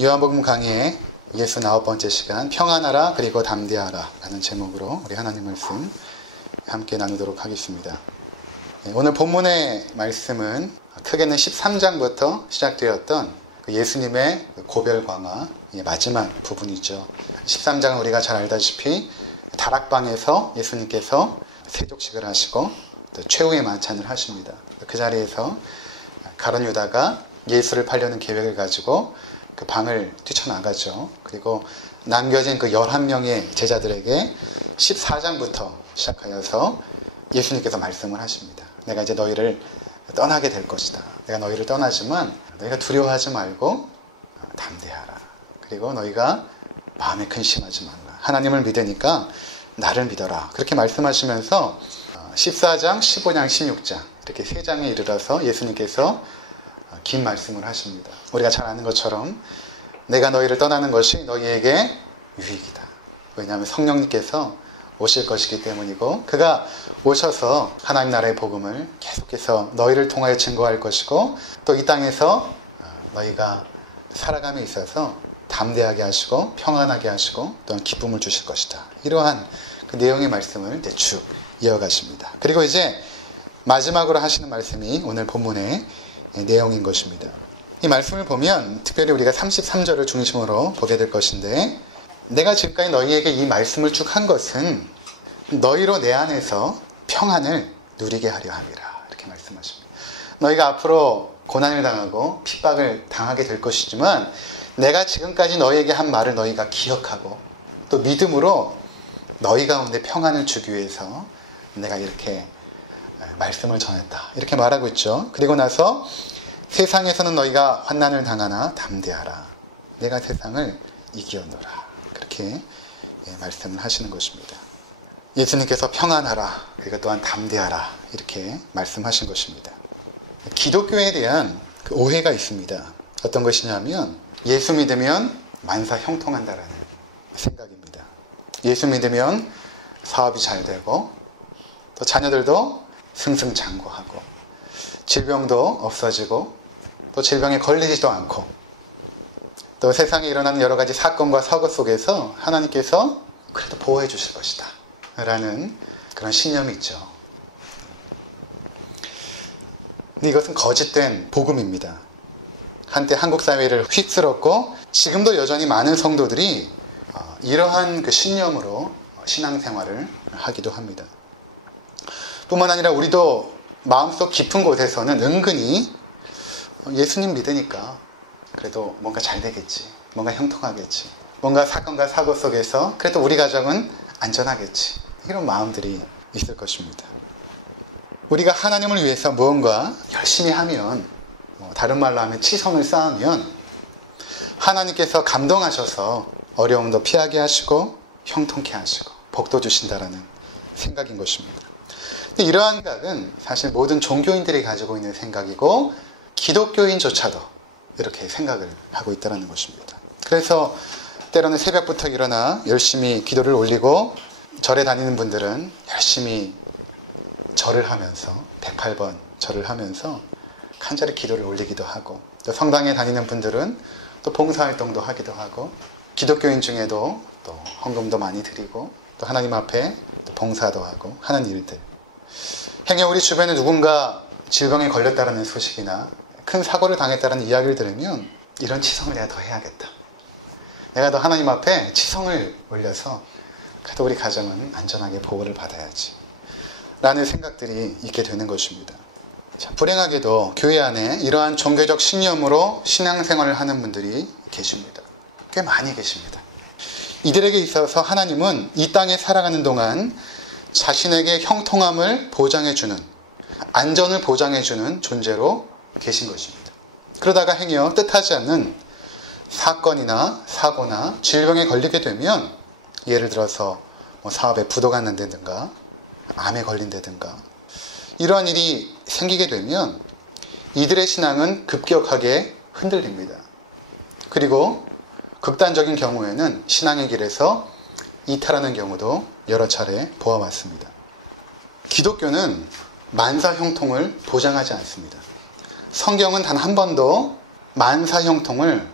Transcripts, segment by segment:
요한복음 강의의 69번째 시간 평안하라 그리고 담대하라 라는 제목으로 우리 하나님 말씀 함께 나누도록 하겠습니다. 오늘 본문의 말씀은 크게는 13장부터 시작되었던 예수님의 고별 광화 마지막 부분이죠. 13장은 우리가 잘 알다시피 다락방에서 예수님께서 세족식을 하시고 또 최후의 만찬을 하십니다. 그 자리에서 가룟 유다가 예수를 팔려는 계획을 가지고 그 방을 뛰쳐나가죠. 그리고 남겨진 그 11명의 제자들에게 14장부터 시작하여서 예수님께서 말씀을 하십니다. 내가 이제 너희를 떠나게 될 것이다. 내가 너희를 떠나지만 너희가 두려워하지 말고 담대하라. 그리고 너희가 마음에 근심하지 말라. 하나님을 믿으니까 나를 믿어라. 그렇게 말씀하시면서 14장, 15장, 16장 이렇게 3장에 이르러서 예수님께서 긴 말씀을 하십니다. 우리가 잘 아는 것처럼 내가 너희를 떠나는 것이 너희에게 유익이다. 왜냐하면 성령님께서 오실 것이기 때문이고 그가 오셔서 하나님 나라의 복음을 계속해서 너희를 통하여 증거할 것이고 또 이 땅에서 너희가 살아감에 있어서 담대하게 하시고 평안하게 하시고 또한 기쁨을 주실 것이다. 이러한 그 내용의 말씀을 쭉 이어가십니다. 그리고 이제 마지막으로 하시는 말씀이 오늘 본문의 내용인 것입니다. 이 말씀을 보면 특별히 우리가 33절을 중심으로 보게 될 것인데 내가 지금까지 너희에게 이 말씀을 쭉 한 것은 너희로 내 안에서 평안을 누리게 하려 함이라. 이렇게 말씀하십니다. 너희가 앞으로 고난을 당하고 핍박을 당하게 될 것이지만 내가 지금까지 너희에게 한 말을 너희가 기억하고 또 믿음으로 너희 가운데 평안을 주기 위해서 내가 이렇게 말씀을 전했다. 이렇게 말하고 있죠. 그리고 나서 세상에서는 너희가 환난을 당하나 담대하라. 내가 세상을 이기었노라. 그렇게 말씀을 하시는 것입니다. 예수님께서 평안하라. 그리고 또한 담대하라. 이렇게 말씀하신 것입니다. 기독교에 대한 그 오해가 있습니다. 어떤 것이냐면 예수 믿으면 만사 형통한다라는 생각입니다. 예수 믿으면 사업이 잘 되고 또 자녀들도 승승장구하고 질병도 없어지고 또 질병에 걸리지도 않고 또 세상에 일어나는 여러 가지 사건과 사고 속에서 하나님께서 그래도 보호해 주실 것이다 라는 그런 신념이 있죠. 근데 이것은 거짓된 복음입니다. 한때 한국 사회를 휩쓸었고 지금도 여전히 많은 성도들이 이러한 그 신념으로 신앙생활을 하기도 합니다. 뿐만 아니라 우리도 마음속 깊은 곳에서는 은근히 예수님 믿으니까 그래도 뭔가 잘 되겠지, 뭔가 형통하겠지, 뭔가 사건과 사고 속에서 그래도 우리 가정은 안전하겠지, 이런 마음들이 있을 것입니다. 우리가 하나님을 위해서 무언가 열심히 하면, 다른 말로 하면 치성을 쌓으면 하나님께서 감동하셔서 어려움도 피하게 하시고 형통케 하시고 복도 주신다라는 생각인 것입니다. 근데 이러한 생각은 사실 모든 종교인들이 가지고 있는 생각이고 기독교인조차도 이렇게 생각을 하고 있다는 것입니다. 그래서 때로는 새벽부터 일어나 열심히 기도를 올리고 절에 다니는 분들은 열심히 절을 하면서 108번 절을 하면서 간절히 기도를 올리기도 하고 또 성당에 다니는 분들은 또 봉사활동도 하기도 하고 기독교인 중에도 또 헌금도 많이 드리고 또 하나님 앞에 또 봉사도 하고 하는 일들. 행여 우리 주변에 누군가 질병에 걸렸다는 소식이나 큰 사고를 당했다는 이야기를 들으면 이런 치성을 내가 더 해야겠다. 내가 더 하나님 앞에 치성을 올려서 그래도 우리 가정은 안전하게 보호를 받아야지 라는 생각들이 있게 되는 것입니다. 자, 불행하게도 교회 안에 이러한 종교적 신념으로 신앙생활을 하는 분들이 계십니다. 꽤 많이 계십니다. 이들에게 있어서 하나님은 이 땅에 살아가는 동안 자신에게 형통함을 보장해주는, 안전을 보장해주는 존재로 계신 것입니다. 그러다가 행여 뜻하지 않는 사건이나 사고나 질병에 걸리게 되면 예를 들어서 사업에 부도가 난다든가 암에 걸린다든가 이러한 일이 생기게 되면 이들의 신앙은 급격하게 흔들립니다. 그리고 극단적인 경우에는 신앙의 길에서 이탈하는 경우도 여러 차례 보아왔습니다. 기독교는 만사 형통을 보장하지 않습니다. 성경은 단 한 번도 만사 형통을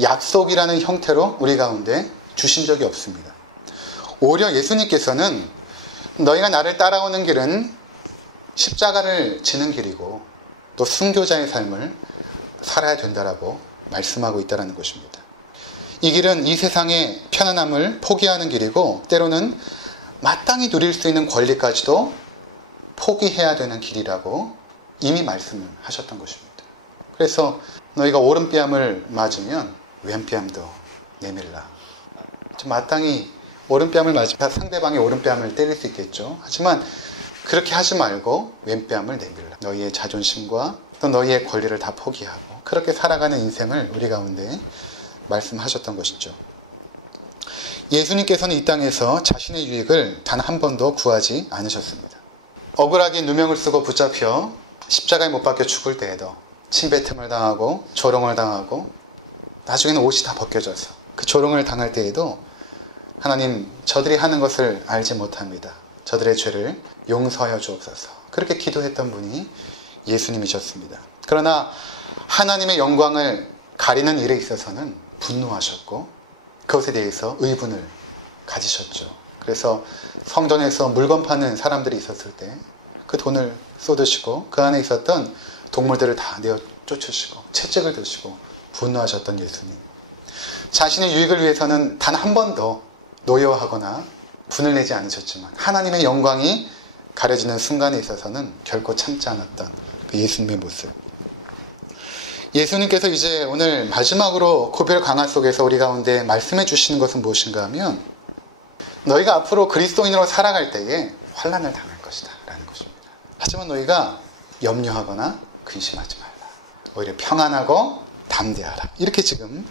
약속이라는 형태로 우리 가운데 주신 적이 없습니다. 오히려 예수님께서는 너희가 나를 따라오는 길은 십자가를 지는 길이고 또 순교자의 삶을 살아야 된다라고 말씀하고 있다는 것입니다. 이 길은 이 세상의 편안함을 포기하는 길이고 때로는 마땅히 누릴 수 있는 권리까지도 포기해야 되는 길이라고 이미 말씀을 하셨던 것입니다. 그래서 너희가 오른뺨을 맞으면 왼뺨도 내밀라. 마땅히 오른뺨을 맞으면 상대방의 오른뺨을 때릴 수 있겠죠. 하지만 그렇게 하지 말고 왼뺨을 내밀라. 너희의 자존심과 또 너희의 권리를 다 포기하고 그렇게 살아가는 인생을 우리 가운데 말씀하셨던 것이죠. 예수님께서는 이 땅에서 자신의 유익을 단 한 번도 구하지 않으셨습니다. 억울하게 누명을 쓰고 붙잡혀 십자가에 못 박혀 죽을 때에도 침뱉음을 당하고 조롱을 당하고 나중에는 옷이 다 벗겨져서 그 조롱을 당할 때에도 하나님, 저들이 하는 것을 알지 못합니다. 저들의 죄를 용서하여 주옵소서. 그렇게 기도했던 분이 예수님이셨습니다. 그러나 하나님의 영광을 가리는 일에 있어서는 분노하셨고 그것에 대해서 의분을 가지셨죠. 그래서 성전에서 물건 파는 사람들이 있었을 때 그 돈을 쏟으시고 그 안에 있었던 동물들을 다 내어 쫓으시고 채찍을 드시고 분노하셨던 예수님. 자신의 유익을 위해서는 단 한 번도 노여워하거나 분을 내지 않으셨지만 하나님의 영광이 가려지는 순간에 있어서는 결코 참지 않았던 그 예수님의 모습. 예수님께서 이제 오늘 마지막으로 고별 강화 속에서 우리 가운데 말씀해 주시는 것은 무엇인가 하면 너희가 앞으로 그리스도인으로 살아갈 때에 환난을 당할 것이다 라는 것입니다. 하지만 너희가 염려하거나 근심하지 말라. 오히려 평안하고 담대하라. 이렇게 지금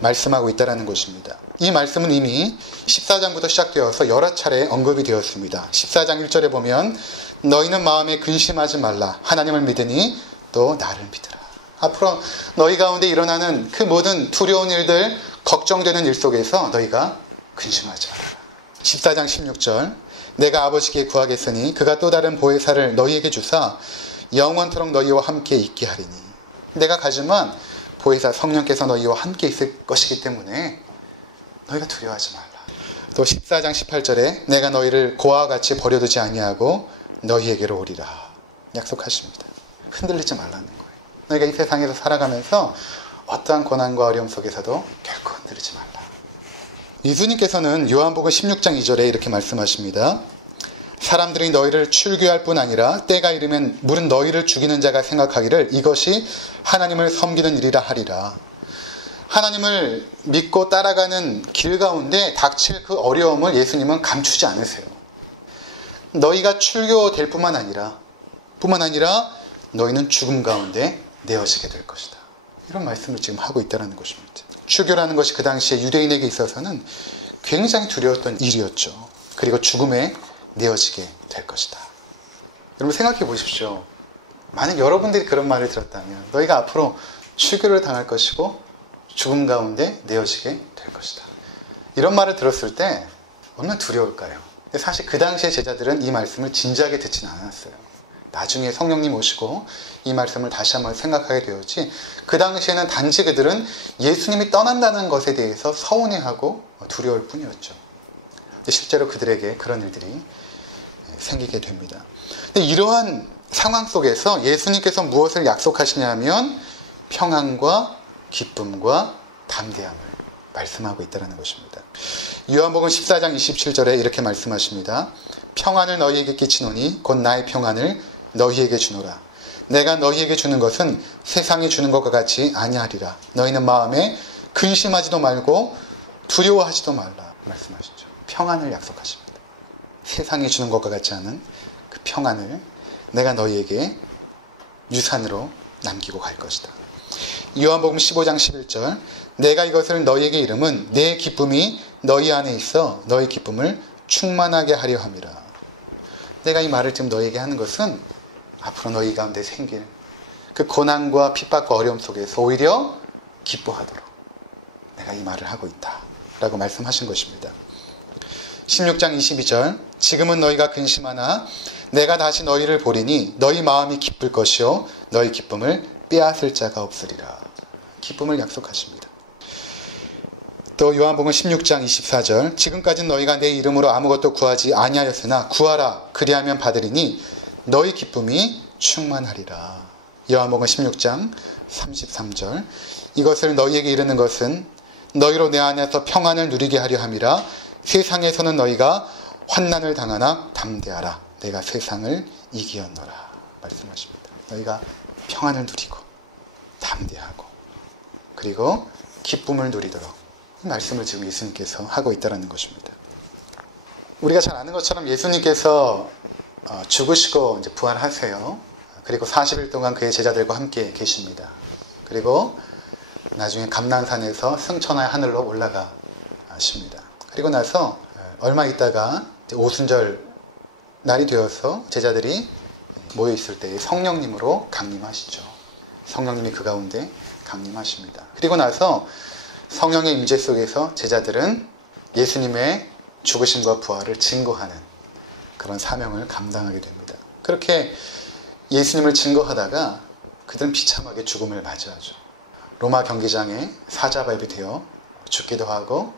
말씀하고 있다는 것입니다. 이 말씀은 이미 14장부터 시작되어서 여러 차례 언급이 되었습니다. 14장 1절에 보면 너희는 마음에 근심하지 말라. 하나님을 믿으니 또 나를 믿으라. 앞으로 너희 가운데 일어나는 그 모든 두려운 일들, 걱정되는 일 속에서 너희가 근심하지 말아라. 14장 16절 내가 아버지께 구하겠으니 그가 또 다른 보혜사를 너희에게 주사 영원토록 너희와 함께 있게 하리니 내가 가지만 보혜사 성령께서 너희와 함께 있을 것이기 때문에 너희가 두려워하지 말라. 또 14장 18절에 내가 너희를 고아와 같이 버려두지 아니하고 너희에게로 오리라. 약속하십니다. 흔들리지 말라는 거예요. 너희가 이 세상에서 살아가면서 어떠한 고난과 어려움 속에서도 결코 흔들리지 말라. 예수님께서는 요한복음 16장 2절에 이렇게 말씀하십니다. 사람들이 너희를 출교할 뿐 아니라 때가 이르면 물은 너희를 죽이는 자가 생각하기를 이것이 하나님을 섬기는 일이라 하리라. 하나님을 믿고 따라가는 길 가운데 닥칠 그 어려움을 예수님은 감추지 않으세요. 너희가 출교될 뿐만 아니라 너희는 죽음 가운데 내어지게 될 것이다. 이런 말씀을 지금 하고 있다는 것입니다. 출교라는 것이 그 당시에 유대인에게 있어서는 굉장히 두려웠던 일이었죠. 그리고 죽음에 내어지게 될 것이다. 여러분 생각해 보십시오. 만약 여러분들이 그런 말을 들었다면 너희가 앞으로 출교를 당할 것이고 죽음 가운데 내어지게 될 것이다. 이런 말을 들었을 때 얼마나 두려울까요? 근데 사실 그 당시의 제자들은 이 말씀을 진지하게 듣지는 않았어요. 나중에 성령님 오시고 이 말씀을 다시 한번 생각하게 되었지 그 당시에는 단지 그들은 예수님이 떠난다는 것에 대해서 서운해하고 두려울 뿐이었죠. 실제로 그들에게 그런 일들이 생기게 됩니다. 근데 이러한 상황 속에서 예수님께서 무엇을 약속하시냐면 평안과 기쁨과 담대함을 말씀하고 있다는 것입니다. 요한복음 14장 27절에 이렇게 말씀하십니다. 평안을 너희에게 끼치노니 곧 나의 평안을 너희에게 주노라. 내가 너희에게 주는 것은 세상이 주는 것과 같이 아니하리라. 너희는 마음에 근심하지도 말고 두려워하지도 말라 말씀하시죠. 평안을 약속하십니다. 세상이 주는 것과 같지 않은 그 평안을 내가 너희에게 유산으로 남기고 갈 것이다. 요한복음 15장 11절 내가 이것을 너희에게 이름은 내 기쁨이 너희 안에 있어 너희 기쁨을 충만하게 하려 함이라. 내가 이 말을 지금 너희에게 하는 것은 앞으로 너희 가운데 생길 그 고난과 핍박과 어려움 속에서 오히려 기뻐하도록 내가 이 말을 하고 있다 라고 말씀하신 것입니다. 16장 22절 지금은 너희가 근심하나 내가 다시 너희를 보리니 너희 마음이 기쁠 것이요 너희 기쁨을 빼앗을 자가 없으리라. 기쁨을 약속하십니다. 또 요한복음 16장 24절 지금까지는 너희가 내 이름으로 아무것도 구하지 아니하였으나 구하라 그리하면 받으리니 너희 기쁨이 충만하리라. 요한복음 16장 33절 이것을 너희에게 이르는 것은 너희로 내 안에서 평안을 누리게 하려 함이라. 세상에서는 너희가 환난을 당하나 담대하라 내가 세상을 이기었노라 말씀하십니다. 너희가 평안을 누리고 담대하고 그리고 기쁨을 누리도록 말씀을 지금 예수님께서 하고 있다는 것입니다. 우리가 잘 아는 것처럼 예수님께서 죽으시고 이제 부활하세요. 그리고 40일 동안 그의 제자들과 함께 계십니다. 그리고 나중에 감난산에서 승천하여 하늘로 올라가십니다. 그리고 나서 얼마 있다가 오순절 날이 되어서 제자들이 모여 있을 때 성령님으로 강림하시죠. 성령님이 그 가운데 강림하십니다. 그리고 나서 성령의 임재 속에서 제자들은 예수님의 죽으심과 부활을 증거하는 그런 사명을 감당하게 됩니다. 그렇게 예수님을 증거하다가 그들은 비참하게 죽음을 맞이하죠. 로마 경기장에 사자발이 되어 죽기도 하고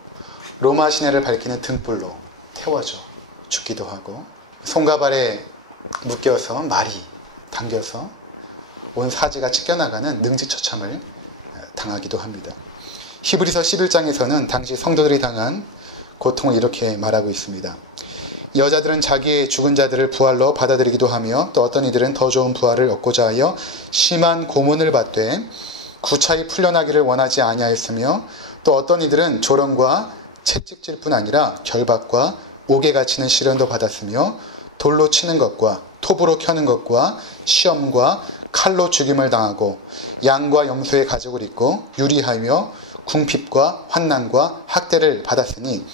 로마 시내를 밝히는 등불로 태워져 죽기도 하고 손과 발에 묶여서 말이 당겨서 온 사지가 찢겨나가는 능지처참을 당하기도 합니다. 히브리서 11장에서는 당시 성도들이 당한 고통을 이렇게 말하고 있습니다. 여자들은 자기의 죽은 자들을 부활로 받아들이기도 하며 또 어떤 이들은 더 좋은 부활을 얻고자 하여 심한 고문을 받되 구차히 풀려나기를 원하지 아니하였으며 또 어떤 이들은 조롱과 채찍질 뿐 아니라 결박과 옥에 갇히는 시련도 받았으며 돌로 치는 것과 톱으로 켜는 것과 시험과 칼로 죽임을 당하고 양과 염소의 가죽을 입고 유리하며 궁핍과 환난과 학대를 받았으니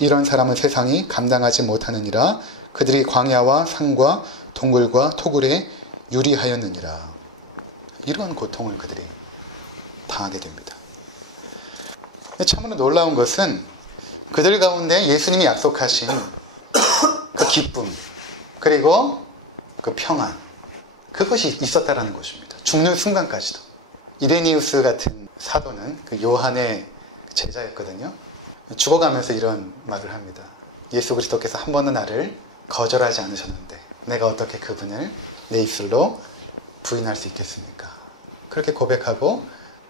이런 사람은 세상이 감당하지 못하느니라. 그들이 광야와 산과 동굴과 토굴에 유리하였느니라. 이런 고통을 그들이 당하게 됩니다. 참으로 놀라운 것은 그들 가운데 예수님이 약속하신 그 기쁨 그리고 그 평안 그것이 있었다라는 것입니다. 죽는 순간까지도. 이레니우스 같은 사도는 그 요한의 제자였거든요. 죽어가면서 이런 말을 합니다. 예수 그리스도께서 한 번은 나를 거절하지 않으셨는데 내가 어떻게 그분을 내 입술로 부인할 수 있겠습니까? 그렇게 고백하고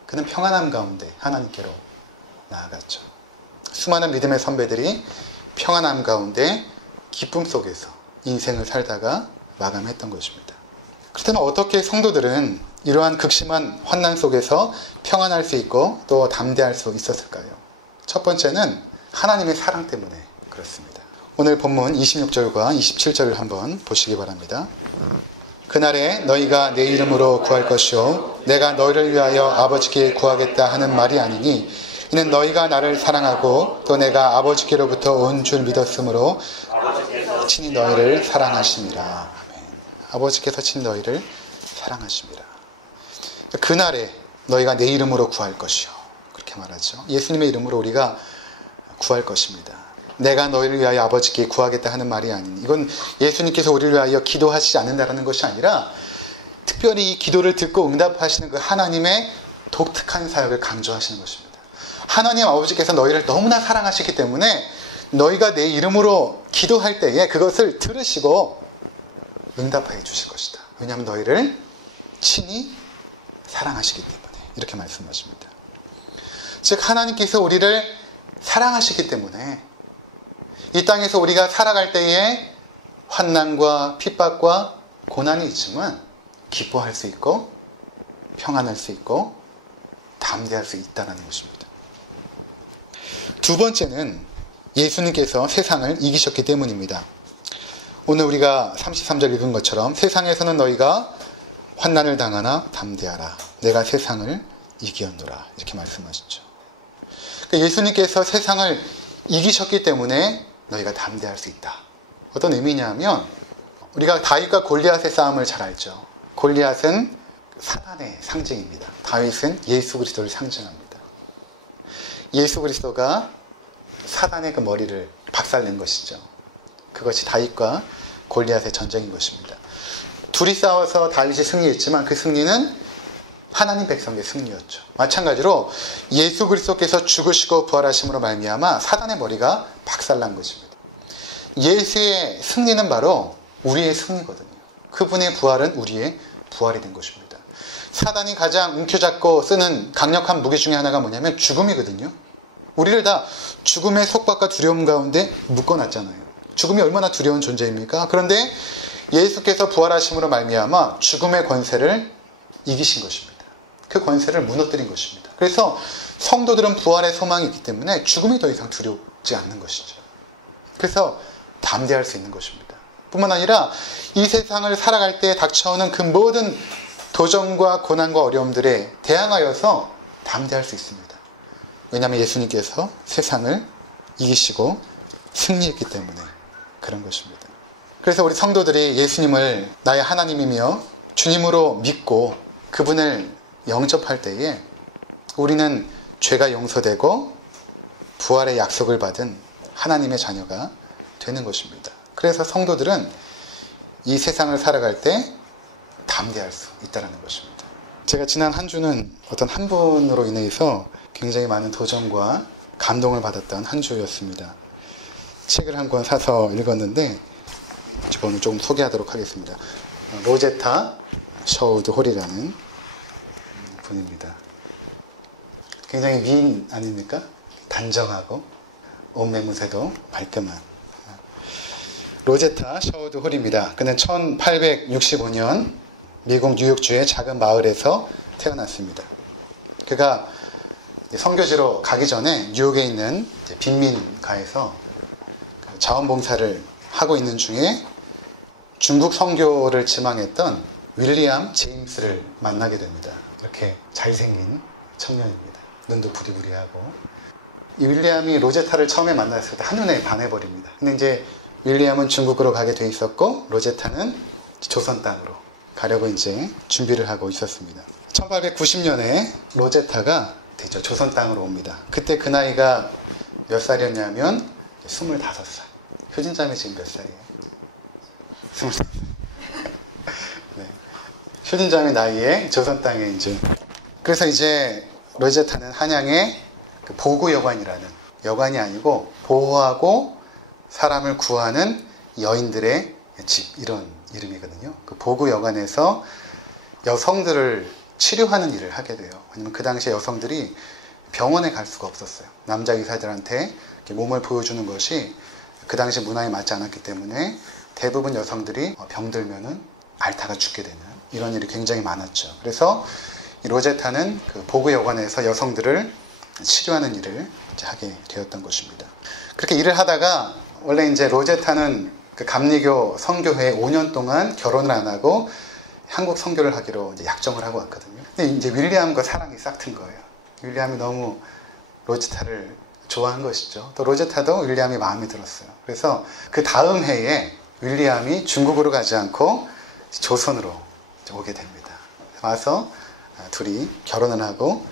그는 평안함 가운데 하나님께로 나아갔죠. 수많은 믿음의 선배들이 평안함 가운데 기쁨 속에서 인생을 살다가 마감했던 것입니다. 그렇다면 어떻게 성도들은 이러한 극심한 환난 속에서 평안할 수 있고 또 담대할 수 있었을까요? 첫 번째는 하나님의 사랑 때문에 그렇습니다. 오늘 본문 26절과 27절을 한번 보시기 바랍니다. 그날에 너희가 내 이름으로 구할 것이요 내가 너희를 위하여 아버지께 구하겠다 하는 말이 아니니 이는 너희가 나를 사랑하고 또 내가 아버지께로부터 온 줄 믿었으므로 친히 너희를 사랑하심이라. 아멘. 아버지께서 친히 너희를 사랑하심이라. 그날에 너희가 내 이름으로 구할 것이요 그렇게 말하죠. 예수님의 이름으로 우리가 구할 것입니다. 내가 너희를 위하여 아버지께 구하겠다 하는 말이 아니니 이건 예수님께서 우리를 위하여 기도하시지 않는다는 것이 아니라 특별히 이 기도를 듣고 응답하시는 그 하나님의 독특한 사역을 강조하시는 것입니다. 하나님 아버지께서 너희를 너무나 사랑하시기 때문에 너희가 내 이름으로 기도할 때에 그것을 들으시고 응답해 주실 것이다. 왜냐하면 너희를 친히 사랑하시기 때문에 이렇게 말씀하십니다. 즉 하나님께서 우리를 사랑하시기 때문에 이 땅에서 우리가 살아갈 때에 환난과 핍박과 고난이 있지만 기뻐할 수 있고 평안할 수 있고 담대할 수 있다는 것입니다. 두 번째는 예수님께서 세상을 이기셨기 때문입니다. 오늘 우리가 33절 읽은 것처럼 세상에서는 너희가 환난을 당하나 담대하라. 내가 세상을 이기었노라. 이렇게 말씀하시죠. 그러니까 예수님께서 세상을 이기셨기 때문에 너희가 담대할 수 있다. 어떤 의미냐면 우리가 다윗과 골리앗의 싸움을 잘 알죠. 골리앗은 사단의 상징입니다. 다윗은 예수 그리스도를 상징합니다. 예수 그리스도가 사단의 그 머리를 박살낸 것이죠. 그것이 다윗과 골리앗의 전쟁인 것입니다. 둘이 싸워서 다윗이 승리했지만 그 승리는 하나님 백성의 승리였죠. 마찬가지로 예수 그리스도께서 죽으시고 부활하심으로 말미암아 사단의 머리가 박살난 것입니다. 예수의 승리는 바로 우리의 승리거든요. 그분의 부활은 우리의 부활이 된 것입니다. 사단이 가장 움켜잡고 쓰는 강력한 무기 중에 하나가 뭐냐면 죽음이거든요. 우리를 다 죽음의 속박과 두려움 가운데 묶어놨잖아요. 죽음이 얼마나 두려운 존재입니까? 그런데 예수께서 부활하심으로 말미암아 죽음의 권세를 이기신 것입니다. 그 권세를 무너뜨린 것입니다. 그래서 성도들은 부활의 소망이 있기 때문에 죽음이 더 이상 두렵지 않는 것이죠. 그래서 담대할 수 있는 것입니다. 뿐만 아니라 이 세상을 살아갈 때 닥쳐오는 그 모든 도전과 고난과 어려움들에 대항하여서 담대할 수 있습니다. 왜냐하면 예수님께서 세상을 이기시고 승리했기 때문에 그런 것입니다. 그래서 우리 성도들이 예수님을 나의 하나님이며 주님으로 믿고 그분을 영접할 때에 우리는 죄가 용서되고 부활의 약속을 받은 하나님의 자녀가 되는 것입니다. 그래서 성도들은 이 세상을 살아갈 때 담대할 수 있다는 것입니다. 제가 지난 한 주는 어떤 한 분으로 인해서 굉장히 많은 도전과 감동을 받았던 한 주였습니다. 책을 한 권 사서 읽었는데 오늘 조금 소개하도록 하겠습니다. 로제타 셔우드 홀이라는 분입니다. 굉장히 미인 아닙니까? 단정하고 옷매무새도 말끔한 로제타 셔우드 홀입니다. 그는 1865년 미국 뉴욕주의 작은 마을에서 태어났습니다. 그가 선교지로 가기 전에 뉴욕에 있는 빈민가에서 자원봉사를 하고 있는 중에 중국 선교를 지망했던 윌리엄 제임스를 만나게 됩니다. 이렇게 잘생긴 청년입니다. 눈도 부리부리하고. 이 윌리엄이 로제타를 처음에 만났을 때 한눈에 반해버립니다. 근데 이제 윌리엄은 중국으로 가게 돼 있었고 로제타는 조선 땅으로 가려고 이제 준비를 하고 있었습니다. 1890년에 로제타가 조선 땅으로 옵니다. 그때 그 나이가 몇 살이었냐면 25살. 효진자매 지금 몇 살이에요? 23살. 네. 효진자매 나이에 조선 땅에 이제. 그래서 이제 로제타는 한양의 그 보구여관이라는, 여관이 아니고 보호하고 사람을 구하는 여인들의 집, 이런 이름이거든요. 그 보구여관에서 여성들을 치료하는 일을 하게 돼요. 왜냐면 그 당시에 여성들이 병원에 갈 수가 없었어요. 남자 의사들한테 몸을 보여주는 것이 그 당시 문화에 맞지 않았기 때문에 대부분 여성들이 병들면은 앓다가 죽게 되는 이런 일이 굉장히 많았죠. 그래서 이 로제타는 그 보구여관에서 여성들을 치료하는 일을 이제 하게 되었던 것입니다. 그렇게 일을 하다가 원래 이제 로제타는 그 감리교 선교회에 5년 동안 결혼을 안 하고 한국 선교를 하기로 이제 약정을 하고 왔거든요. 근데 이제 윌리엄과 사랑이 싹튼 거예요. 윌리엄이 너무 로제타를 좋아한 것이죠. 또 로제타도 윌리엄이 마음에 들었어요. 그래서 그 다음 해에 윌리엄이 중국으로 가지 않고 조선으로 오게 됩니다. 와서 둘이 결혼을 하고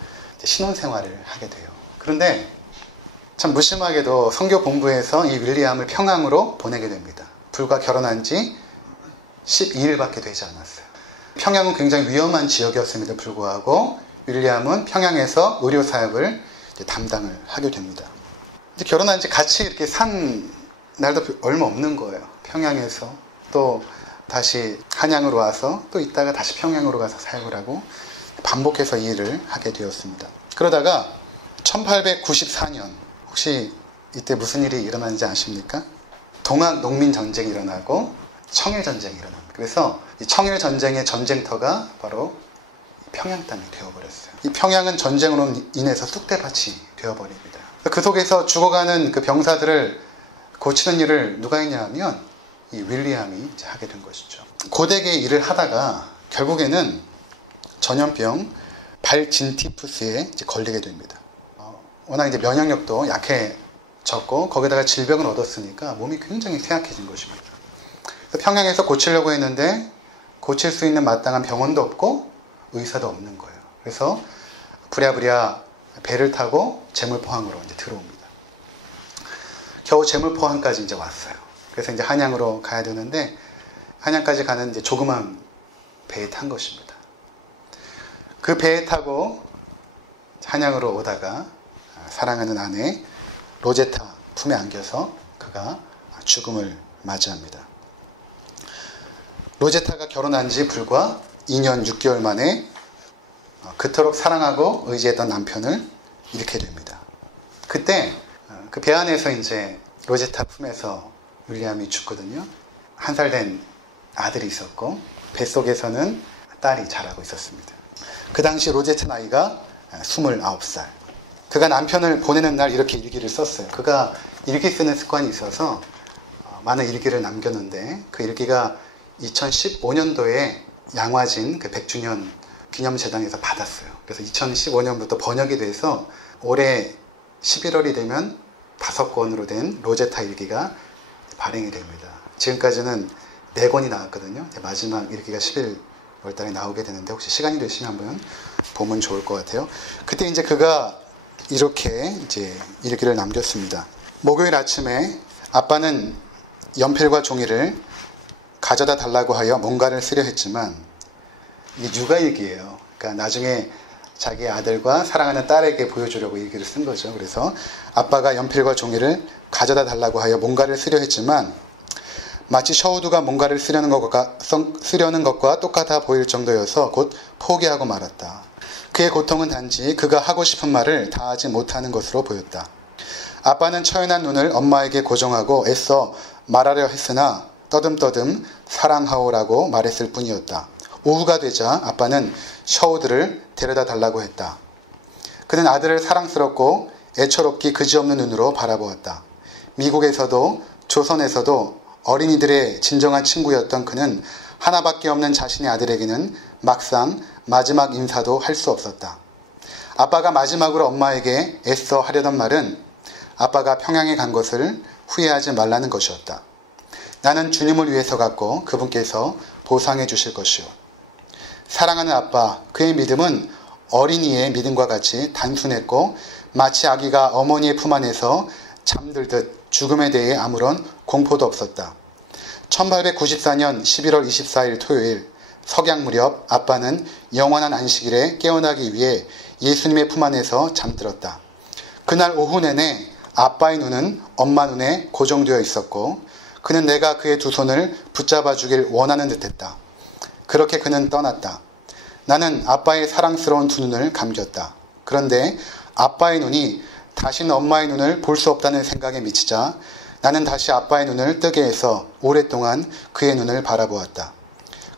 신혼생활을 하게 돼요. 그런데 참 무심하게도 선교 본부에서 이 윌리엄을 평양으로 보내게 됩니다. 불과 결혼한 지 12일밖에 되지 않았어요. 평양은 굉장히 위험한 지역이었음에도 불구하고 윌리엄은 평양에서 의료사역을 담당을 하게 됩니다. 근데 결혼한 지 같이 이렇게 산 날도 얼마 없는 거예요. 평양에서 또 다시 한양으로 와서 또 있다가 다시 평양으로 가서 사역을 하고 반복해서 이 일을 하게 되었습니다. 그러다가 1894년, 혹시 이때 무슨 일이 일어나는지 아십니까? 동학 농민 전쟁이 일어나고 청일 전쟁이 일어납니다. 그래서 이 청일 전쟁의 전쟁터가 바로 평양 땅이 되어버렸어요. 이 평양은 전쟁으로 인해서 쑥대밭이 되어버립니다. 그 속에서 죽어가는 그 병사들을 고치는 일을 누가 했냐 하면 이 윌리엄이 이제 하게 된 것이죠. 고되게 일을 하다가 결국에는 전염병 발진티푸스에 이제 걸리게 됩니다. 워낙 이제 면역력도 약해졌고 거기다가 질병을 얻었으니까 몸이 굉장히 쇠약해진 것입니다. 평양에서 고치려고 했는데 고칠 수 있는 마땅한 병원도 없고 의사도 없는 거예요. 그래서 부랴부랴 배를 타고 제물포항으로 이제 들어옵니다. 겨우 제물포항까지 이제 왔어요. 그래서 이제 한양으로 가야 되는데 한양까지 가는 이제 조그만 배에 탄 것입니다. 그 배에 타고 한양으로 오다가 사랑하는 아내 로제타 품에 안겨서 그가 죽음을 맞이합니다. 로제타가 결혼한 지 불과 2년 6개월 만에 그토록 사랑하고 의지했던 남편을 잃게 됩니다. 그때 그 배 안에서 이제 로제타 품에서 윌리엄이 죽거든요. 1살 된 아들이 있었고 뱃속에서는 딸이 자라고 있었습니다. 그 당시 로제타 나이가 29살. 그가 남편을 보내는 날 이렇게 일기를 썼어요. 그가 일기 쓰는 습관이 있어서 많은 일기를 남겼는데 그 일기가 2015년도에 양화진 그 100주년 기념재단에서 받았어요. 그래서 2015년부터 번역이 돼서 올해 11월이 되면 5권으로 된 로제타 일기가 발행이 됩니다. 지금까지는 4권이 나왔거든요. 마지막 일기가 11월 달에 나오게 되는데 혹시 시간이 되시면 한번 보면 좋을 것 같아요. 그때 이제 그가 이렇게 이제 일기를 남겼습니다. 목요일 아침에 아빠는 연필과 종이를 가져다 달라고 하여 뭔가를 쓰려 했지만 이게 육아일기예요. 그러니까 나중에 자기 아들과 사랑하는 딸에게 보여주려고 일기를 쓴 거죠. 그래서 아빠가 연필과 종이를 가져다 달라고 하여 뭔가를 쓰려 했지만 마치 셔우드가 뭔가를 쓰려는 것과 똑같아 보일 정도여서 곧 포기하고 말았다. 그의 고통은 단지 그가 하고 싶은 말을 다 하지 못하는 것으로 보였다. 아빠는 처연한 눈을 엄마에게 고정하고 애써 말하려 했으나 떠듬떠듬 사랑하오라고 말했을 뿐이었다. 오후가 되자 아빠는 셔우드를 데려다 달라고 했다. 그는 아들을 사랑스럽고 애처롭기 그지없는 눈으로 바라보았다. 미국에서도 조선에서도 어린이들의 진정한 친구였던 그는 하나밖에 없는 자신의 아들에게는 막상 마지막 인사도 할 수 없었다. 아빠가 마지막으로 엄마에게 애써 하려던 말은 아빠가 평양에 간 것을 후회하지 말라는 것이었다. 나는 주님을 위해서 갔고 그분께서 보상해 주실 것이요. 사랑하는 아빠, 그의 믿음은 어린이의 믿음과 같이 단순했고 마치 아기가 어머니의 품 안에서 잠들듯 죽음에 대해 아무런 공포도 없었다. 1894년 11월 24일 토요일 석양 무렵 아빠는 영원한 안식일에 깨어나기 위해 예수님의 품 안에서 잠들었다. 그날 오후 내내 아빠의 눈은 엄마 눈에 고정되어 있었고 그는 내가 그의 두 손을 붙잡아 주길 원하는 듯했다. 그렇게 그는 떠났다. 나는 아빠의 사랑스러운 두 눈을 감겼다. 그런데 아빠의 눈이 다시는 엄마의 눈을 볼 수 없다는 생각에 미치자 나는 다시 아빠의 눈을 뜨게 해서 오랫동안 그의 눈을 바라보았다.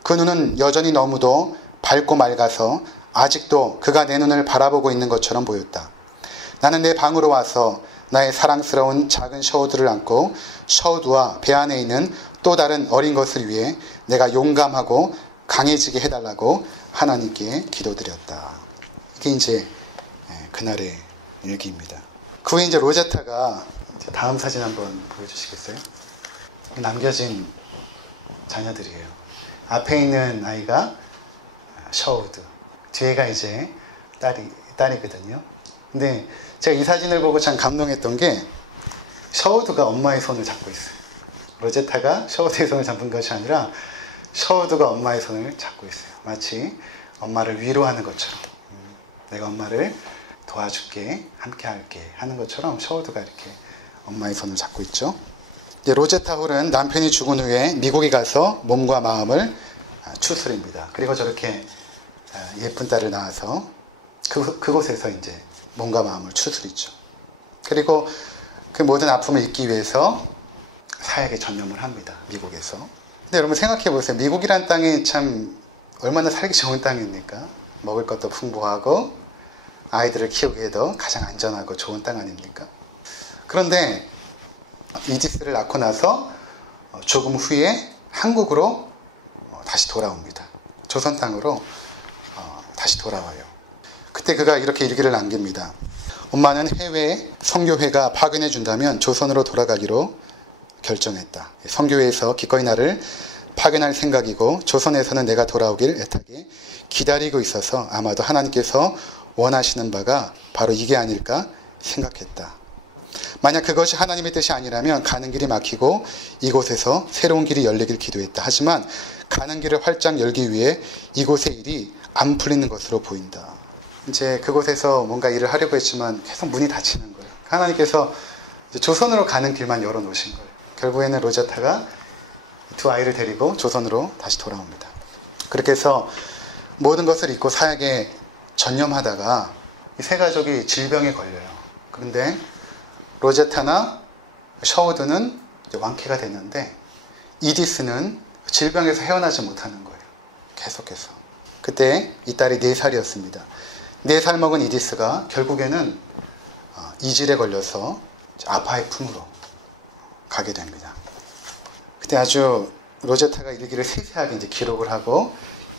그 눈은 여전히 너무도 밝고 맑아서 아직도 그가 내 눈을 바라보고 있는 것처럼 보였다. 나는 내 방으로 와서 나의 사랑스러운 작은 셔우드를 안고 셔우드와 배 안에 있는 또 다른 어린 것을 위해 내가 용감하고 강해지게 해달라고 하나님께 기도드렸다. 이게 이제 그날의 일기입니다. 그 후에 이제 로제타가 다음 사진 한번 보여주시겠어요? 남겨진 자녀들이에요. 앞에 있는 아이가 셔우드, 뒤에가 이제 딸이거든요. 근데 제가 이 사진을 보고 참 감동했던 게 셔우드가 엄마의 손을 잡고 있어요. 로제타가 셔우드의 손을 잡은 것이 아니라 셔우드가 엄마의 손을 잡고 있어요. 마치 엄마를 위로하는 것처럼 내가 엄마를 도와줄게, 함께 할게 하는 것처럼 셔우드가 이렇게 엄마의 손을 잡고 있죠. 이제 로제타 홀은 남편이 죽은 후에 미국에 가서 몸과 마음을 추스립니다. 그리고 저렇게 예쁜 딸을 낳아서 그곳에서 이제 몸과 마음을 추스리죠. 그리고 그 모든 아픔을 잊기 위해서 사역에 전념을 합니다. 미국에서. 근데 여러분 생각해 보세요. 미국이란 땅이 참 얼마나 살기 좋은 땅입니까? 먹을 것도 풍부하고 아이들을 키우기에도 가장 안전하고 좋은 땅 아닙니까? 그런데 이디스를 낳고 나서 조금 후에 한국으로 다시 돌아옵니다. 조선 땅으로 다시 돌아와요. 그때 그가 이렇게 일기를 남깁니다. 엄마는 해외 선교회가 파견해 준다면 조선으로 돌아가기로 결정했다. 선교회에서 기꺼이 나를 파견할 생각이고 조선에서는 내가 돌아오길 애타게 기다리고 있어서 아마도 하나님께서 원하시는 바가 바로 이게 아닐까 생각했다. 만약 그것이 하나님의 뜻이 아니라면 가는 길이 막히고 이곳에서 새로운 길이 열리길 기도했다. 하지만 가는 길을 활짝 열기 위해 이곳의 일이 안 풀리는 것으로 보인다. 이제 그곳에서 뭔가 일을 하려고 했지만 계속 문이 닫히는 거예요. 하나님께서 조선으로 가는 길만 열어놓으신 거예요. 결국에는 로제타가 두 아이를 데리고 조선으로 다시 돌아옵니다. 그렇게 해서 모든 것을 잊고 사역에 전념하다가 이 세 가족이 질병에 걸려요. 그런데 로제타나 셔우드는 완쾌가 됐는데 이디스는 질병에서 헤어나지 못하는 거예요. 계속해서. 그때 이 딸이 4살이었습니다. 4살 먹은 이디스가 결국에는 이질에 걸려서 아파의 품으로 가게 됩니다. 그때 아주 로제타가 일기를 세세하게 이제 기록을 하고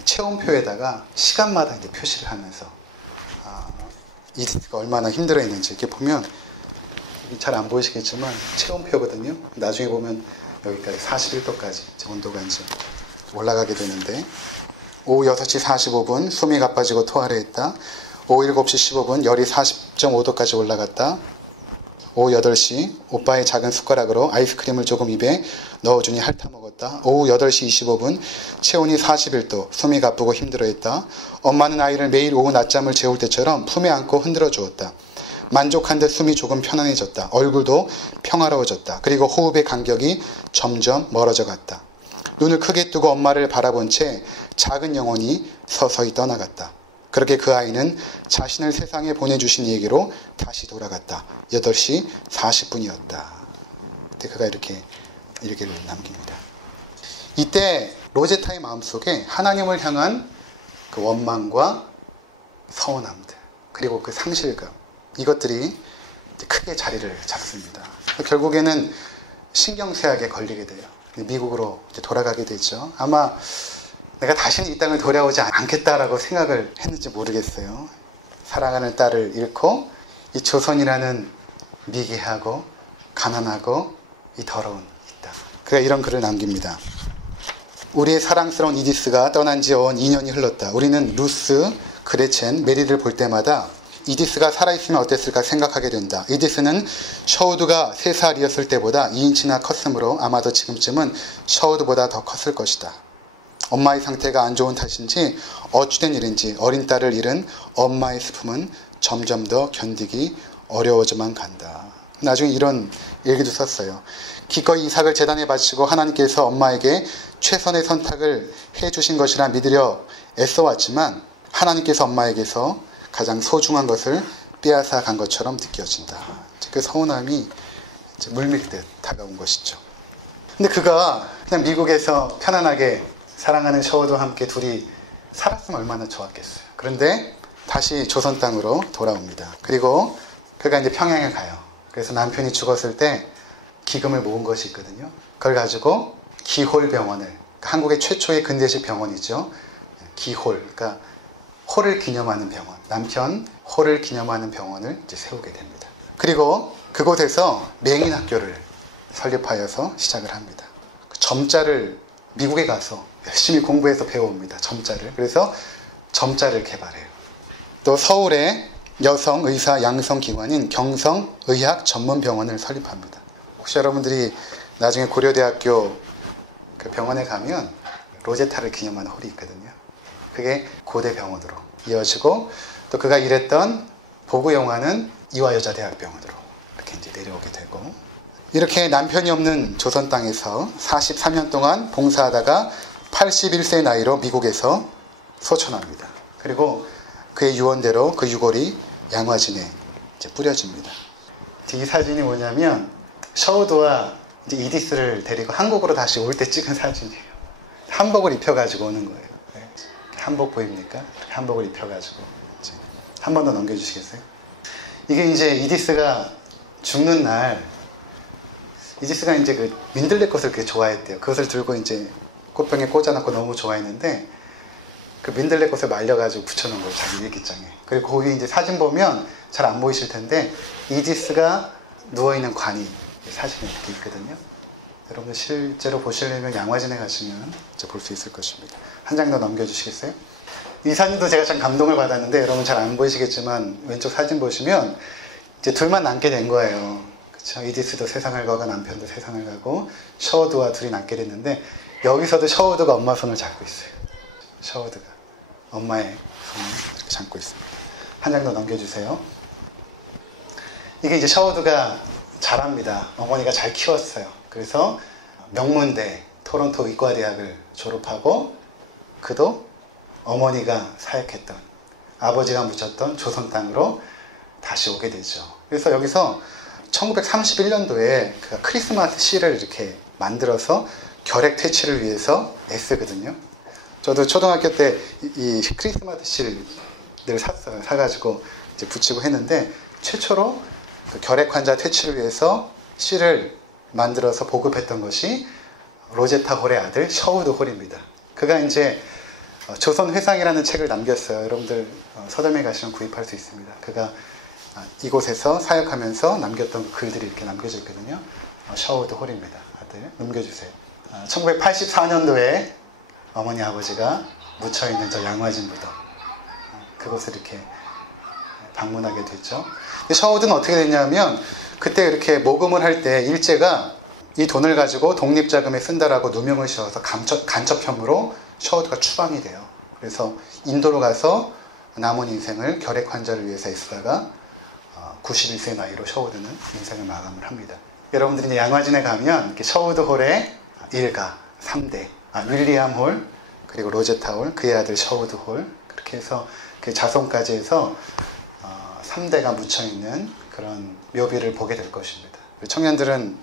체온표에다가 시간마다 이제 표시를 하면서 이디스가 얼마나 힘들어했는지 이렇게 보면 잘 안 보이시겠지만 체온표거든요. 나중에 보면 여기까지 41도까지 온도가 이제 올라가게 되는데 오후 6시 45분 숨이 가빠지고 토하려 했다. 오후 7시 15분 열이 40.5도까지 올라갔다. 오후 8시 오빠의 작은 숟가락으로 아이스크림을 조금 입에 넣어주니 핥아먹었다. 오후 8시 25분 체온이 41도, 숨이 가쁘고 힘들어했다. 엄마는 아이를 매일 오후 낮잠을 재울 때처럼 품에 안고 흔들어 주었다. 만족한 듯 숨이 조금 편안해졌다. 얼굴도 평화로워졌다. 그리고 호흡의 간격이 점점 멀어져 갔다. 눈을 크게 뜨고 엄마를 바라본 채 작은 영혼이 서서히 떠나갔다. 그렇게 그 아이는 자신을 세상에 보내주신 얘기로 다시 돌아갔다. 8시 40분이었다. 그때 그가 이렇게 일기를 남깁니다. 이때 로제타의 마음속에 하나님을 향한 그 원망과 서운함들 그리고 그 상실감 이것들이 크게 자리를 잡습니다. 결국에는 신경쇠약에 걸리게 돼요. 미국으로 돌아가게 되죠. 아마 내가 다시는 이 땅을 돌아오지 않겠다라고 생각을 했는지 모르겠어요. 사랑하는 딸을 잃고 이 조선이라는 미개하고 가난하고 이 더러운 이 땅. 그가 이런 글을 남깁니다. 우리의 사랑스러운 이디스가 떠난 지 온 2년이 흘렀다. 우리는 루스, 그레첸, 메리를 볼 때마다 이디스가 살아있으면 어땠을까 생각하게 된다. 이디스는 셔우드가 3살이었을 때보다 2인치나 컸으므로 아마도 지금쯤은 셔우드보다 더 컸을 것이다. 엄마의 상태가 안 좋은 탓인지 어찌된 일인지 어린 딸을 잃은 엄마의 슬픔은 점점 더 견디기 어려워져만 간다. 나중에 이런 얘기도 썼어요. 기꺼이 이삭을 제단에 바치고 하나님께서 엄마에게 최선의 선택을 해주신 것이라 믿으려 애써왔지만 하나님께서 엄마에게서 가장 소중한 것을 빼앗아 간 것처럼 느껴진다. 그 서운함이 물밀듯 다가온 것이죠. 근데 그가 그냥 미국에서 편안하게 사랑하는 셔우드와 함께 둘이 살았으면 얼마나 좋았겠어요. 그런데 다시 조선 땅으로 돌아옵니다. 그리고 그가 이제 평양에 가요. 그래서 남편이 죽었을 때 기금을 모은 것이 있거든요. 그걸 가지고 기홀병원을, 그러니까 한국의 최초의 근대식 병원이죠. 기홀, 그러니까 호를 기념하는 병원, 남편 호를 기념하는 병원을 이제 세우게 됩니다. 그리고 그곳에서 맹인학교를 설립하여서 시작을 합니다. 점자를 미국에 가서 열심히 공부해서 배워옵니다. 점자를. 그래서 점자를 개발해요. 또 서울에 여성 의사 양성 기관인 경성의학 전문병원을 설립합니다. 혹시 여러분들이 나중에 고려대학교 그 병원에 가면 로제타를 기념하는 홀이 있거든요. 그게 고대 병원으로 이어지고 또 그가 일했던 보구영화는 이화여자대학병원으로 이렇게 이제 내려오게 되고 이렇게 남편이 없는 조선 땅에서 43년 동안 봉사하다가 81세 나이로 미국에서 소천합니다. 그리고 그의 유언대로 그 유골이 양화진에 이제 뿌려집니다. 이 사진이 뭐냐면 셔우드와 이제 이디스를 데리고 한국으로 다시 올 때 찍은 사진이에요. 한복을 입혀가지고 오는 거예요. 네. 한복 보입니까? 한복을 입혀가지고 한 번 더 넘겨주시겠어요? 이게 이제 이디스가 죽는 날 이디스가 이제 그 민들레꽃을 그렇게 좋아했대요. 그것을 들고 이제 꽃병에 꽂아놓고 너무 좋아했는데 그 민들레꽃을 말려가지고 붙여놓은 거예요. 자기 일기장에. 그리고 거기 이제 사진 보면 잘 안 보이실 텐데 이디스가 누워있는 관이 사진이 이렇게 있거든요. 여러분들 실제로 보시려면 양화진에 가시면 볼 수 있을 것입니다. 한 장 더 넘겨주시겠어요? 이 사진도 제가 참 감동을 받았는데 여러분 잘 안 보이시겠지만 왼쪽 사진 보시면 이제 둘만 남게 된 거예요. 이디스도 세상을 가고 남편도 세상을 가고 셔우드와 둘이 낳게 됐는데 여기서도 셔우드가 엄마 손을 잡고 있어요. 셔우드가 엄마의 손을 이렇게 잡고 있습니다. 한 장 더 넘겨주세요. 이게 이제 셔우드가 잘합니다. 어머니가 잘 키웠어요. 그래서 명문대 토론토 의과대학을 졸업하고 그도 어머니가 사역했던 아버지가 묻혔던 조선 땅으로 다시 오게 되죠. 그래서 여기서 1931년도에 크리스마스 시를 이렇게 만들어서 결핵 퇴치를 위해서 애쓰거든요. 저도 초등학교 때 이 크리스마스 시를 샀어요. 사가지고 이제 붙이고 했는데 최초로 그 결핵 환자 퇴치를 위해서 시를 만들어서 보급했던 것이 로제타 홀의 아들 셔우드 홀입니다. 그가 이제 조선회상이라는 책을 남겼어요. 여러분들 서점에 가시면 구입할 수 있습니다. 그가 이곳에서 사역하면서 남겼던 글들이 이렇게 남겨져 있거든요. 셔우드 홀입니다. 아들 넘겨주세요. 1984년도에 어머니 아버지가 묻혀있는 저 양화진 무덤 그곳을 이렇게 방문하게 됐죠. 셔우드는 어떻게 됐냐면 그때 이렇게 모금을 할 때 일제가 이 돈을 가지고 독립자금에 쓴다라고 누명을 씌워서 간첩 혐의로 셔우드가 추방이 돼요. 그래서 인도로 가서 남은 인생을 결핵 환자를 위해서 애쓰다가 91세 나이로 셔우드는 인생을 마감을 합니다. 여러분들이 이제 양화진에 가면 이렇게 셔우드 홀의 일가 3대 윌리엄 홀 그리고 로제타 홀 그의 아들 셔우드 홀 그렇게 해서 그 자손까지 해서 3대가 묻혀있는 그런 묘비를 보게 될 것입니다. 청년들은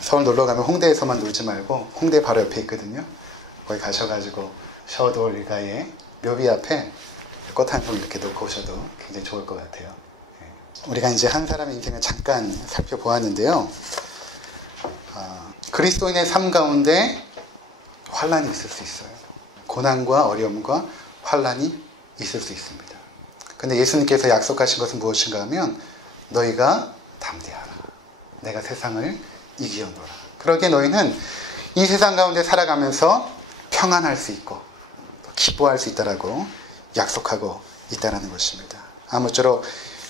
서울 놀러 가면 홍대에서만 놀지 말고 홍대 바로 옆에 있거든요. 거기 가셔가지고 셔우드 홀 일가의 묘비 앞에 꽃 한 송 이렇게 놓고 오셔도 굉장히 좋을 것 같아요. 우리가 이제 한 사람의 인생을 잠깐 살펴보았는데요. 그리스도인의 삶 가운데 환난이 있을 수 있어요. 고난과 어려움과 환난이 있을 수 있습니다. 근데 예수님께서 약속하신 것은 무엇인가 하면 너희가 담대하라. 내가 세상을 이기었노라. 그러기에 너희는 이 세상 가운데 살아가면서 평안할 수 있고 기뻐할 수 있다라고 약속하고 있다라는 것입니다. 아무쪼록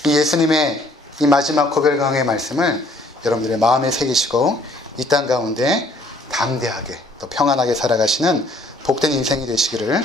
이 예수님의 이 마지막 고별강의 말씀을 여러분들의 마음에 새기시고 이 땅 가운데 담대하게 또 평안하게 살아가시는 복된 인생이 되시기를